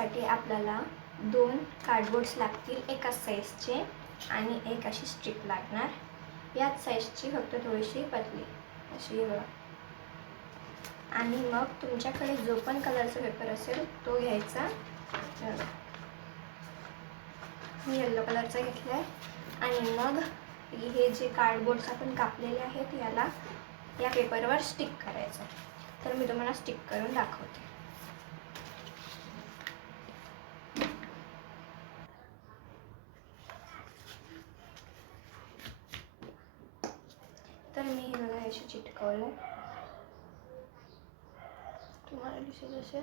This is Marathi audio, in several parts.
यासाठी आपल्याला 2 कार्डबोर्ड्स लागतील, एकाच साईजचे, आणि एक अशी स्ट्रिप लागणार, याच साईजची, फक्त थोडीशी पतली अशी बघा. आणि मग तुमच्याकडे जो पण कलरचा पेपर असेल तो घ्यायचा. मी येलो कलरचा घेतला आहे. आणि मग हे जे कार्डबोर्ड्स आपण कापलेले आहेत याला या पेपरवर स्टिक करायचं. तर मी तुम्हाला स्टिक करून दाखवते. तर मी हे बघा असे चिटकवलं, तुम्हाला दिसेल असेल.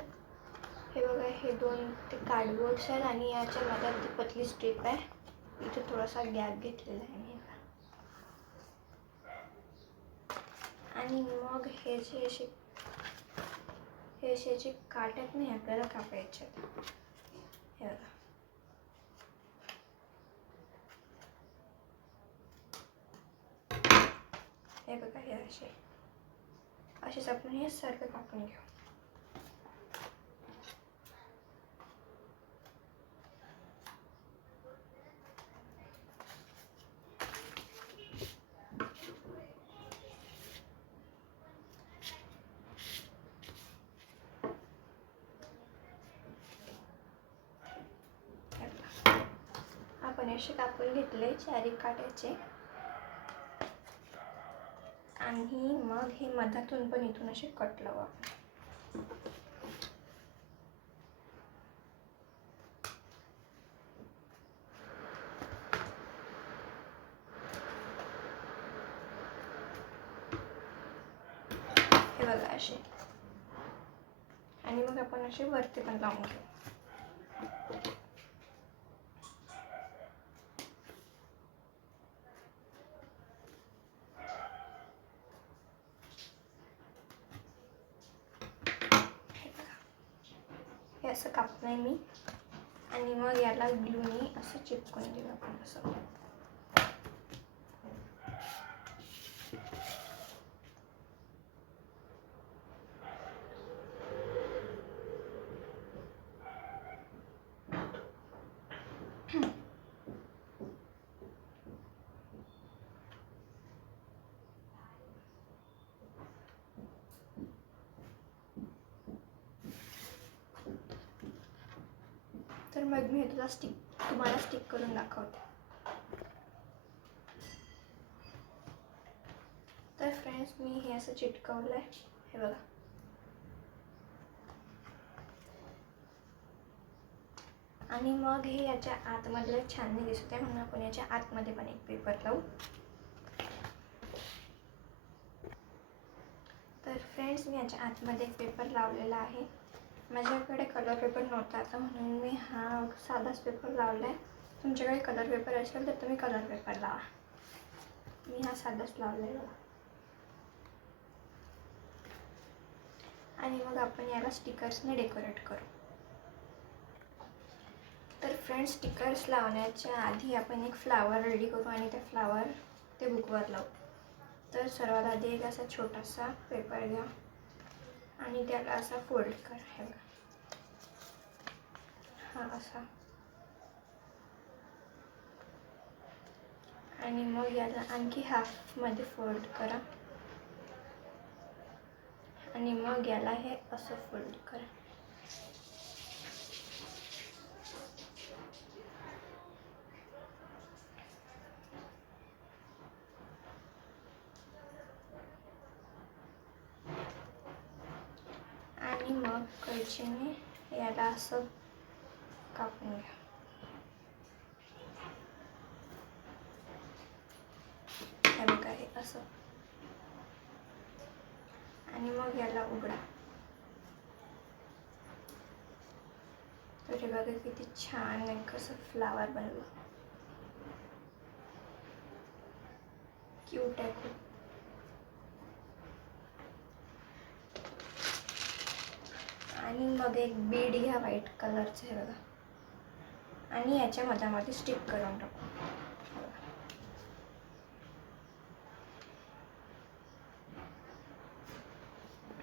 हे बघा, हे 2 ते कार्डबोर्ड्स आहेत आणि याच्या मध्ये ती पतली स्ट्रिप आहे. इथे थोडासा गॅप घेतलेला आहे मी. आणि मग हे जे काट आहेत ना, आपल्याला कापायचे आहेत. हे बघा, हे बघा, हे असेच आपण हे सर्व कापून घेऊ. आपण असे कापून घेतले चारी काटायचे. आणि मग हे मधातून पण इथून असे कट लावू आपण. हे बघा असे. आणि मग आपण असे वरती पण लावून घेऊ. हे असं कापलंय मी. आणि मग याला ग्लूनी असं चिपकून देऊ आपण असं. तर मग मी तुम्हाला स्टिक करून दाखवते. तर फ्रेंड्स, मी हे असं चिटकवलंय, हे बघा. आणि मग हे याच्या आतमधलं छान नाही दिसत आहे, म्हणून आपण याच्या आतमध्ये पण एक पेपर लावू. तर फ्रेंड्स, मी याच्या आतमध्ये एक पेपर लावलेला आहे. माझ्याकडे कलर पेपर नव्हता आता, म्हणून मी हा साधाच पेपर लावला आहे. तुमच्याकडे कलर पेपर असेल तर तुम्ही कलर पेपर लावा. मी हा साधाच लावलेला. आणि मग आपण याला स्टिकर्सने डेकोरेट करू. तर फ्रेंड्स, स्टिकर्स लावण्याच्या आधी आपण एक फ्लावर रेडी करू आणि ते फ्लावर ते बुकवर लावू. तर सर्वात आधी एक असा छोटासा पेपर घ्या आणि त्याला असा फोल्ड करा. हे बघा, हा असा. आणि मग याला आणखी हाफमध्ये फोल्ड करा. आणि मग याला हे असं फोल्ड करा. आणि मग कैचीने याला असं कापून घ्या. हे बघा, हे असं. आणि मग याला उघडा. तर हे बघा किती छान एक असं फ्लावर बनलं. क्यूट आहे खूप. आणि मग एक बीड घ्या व्हाईट कलरचं, हे बघा. आणि याच्या मधामध्ये स्टिक करून टाकू.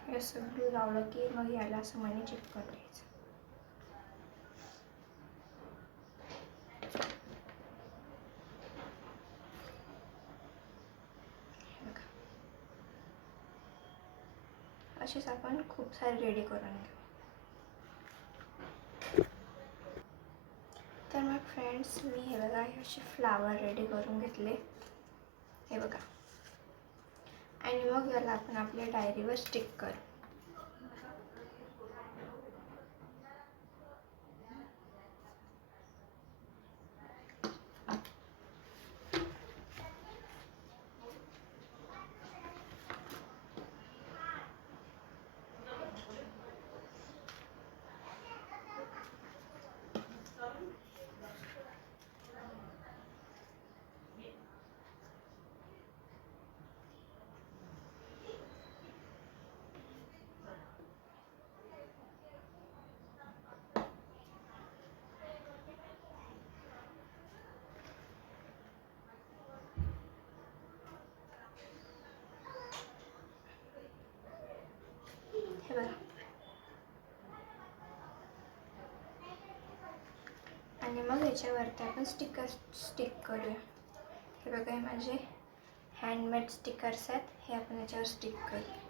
हे सगळं लावलं की मग याला असं मनी चिपकून घ्यायचं. असेच आपण खूप सारे रेडी करून घेऊ. तर मग फ्रेंड्स, मी हे बघा हे असे फ्लावर रेडी करून घेतले, हे बघा. आणि मग याला आपण आपल्या डायरीवर स्टिक करू. हे बघा. आणि मग याच्यावरती आपण स्टिकर्स स्टिक करूया. हे बघा, हे माझे हँडमेड स्टिकर्स आहेत, हे आपण याच्यावर स्टिक करू.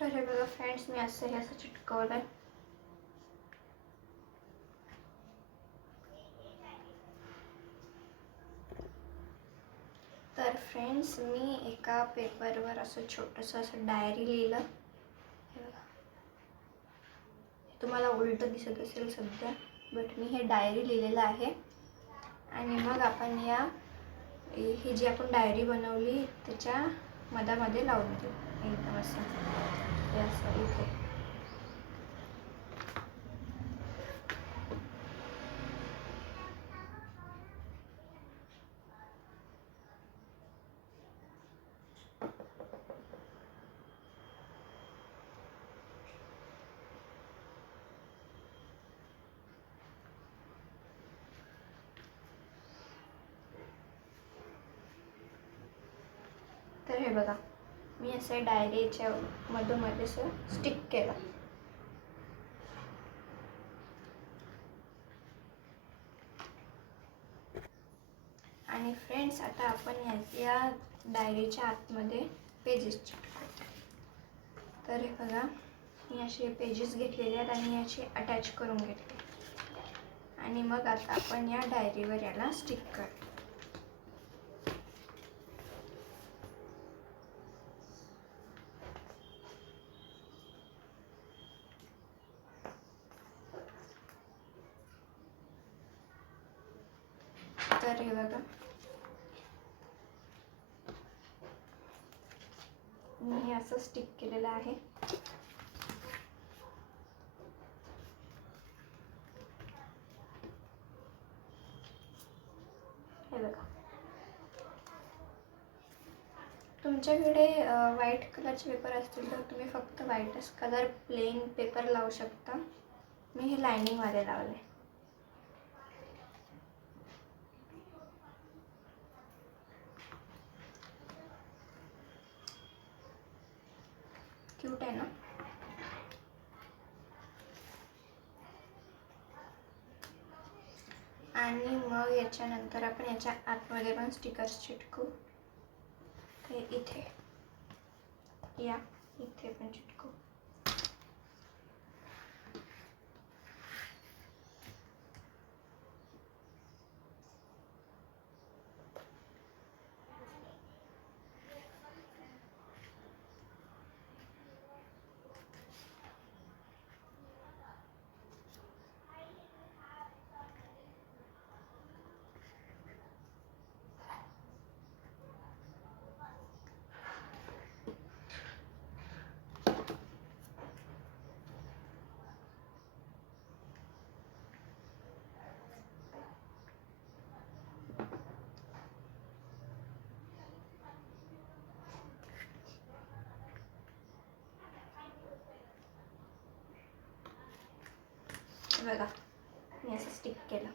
तर हे बघा फ्रेंड्स, मी असं चिटकवलं आहे. तर फ्रेंड्स, मी एका पेपरवर असं छोटंसं असं डायरी लिहिलं. हे बघा, तुम्हाला उलटं दिसत असेल सध्या, बट मी हे डायरी लिहिलेलं आहे. आणि मग आपण ही जी आपण डायरी बनवली त्याच्या मधामध्ये लावून देऊ एकदम असं इथे. तर हे बघा, मी असं डायरीच्या मधोमध असं स्टिक केलं. आणि फ्रेंड्स, आता आपण या डायरीच्या आतमध्ये पेजेस चिटकवतो. तर हे बघा, मी असे पेजेस घेतलेले आहेत आणि याचे अटॅच करून घेतले. आणि मग आता आपण या डायरीवर याला स्टिक करू. तर हे बघा, मी असं स्टिक केलेलं आहे. हे बघा, तुमच्याकडे व्हाईट कलरचे पेपर असतील तर तुम्ही फक्त व्हाईटच कलर प्लेन पेपर लावू शकता. मी हे लायनिंगवाले लावले. क्यूट आहे ना? आणि मग याच्यानंतर आपण याच्या आतमध्ये पण स्टिकर्स चिटकू. ते इथे इथे पण चिटकू. बघा मी असं स्टिक केलं.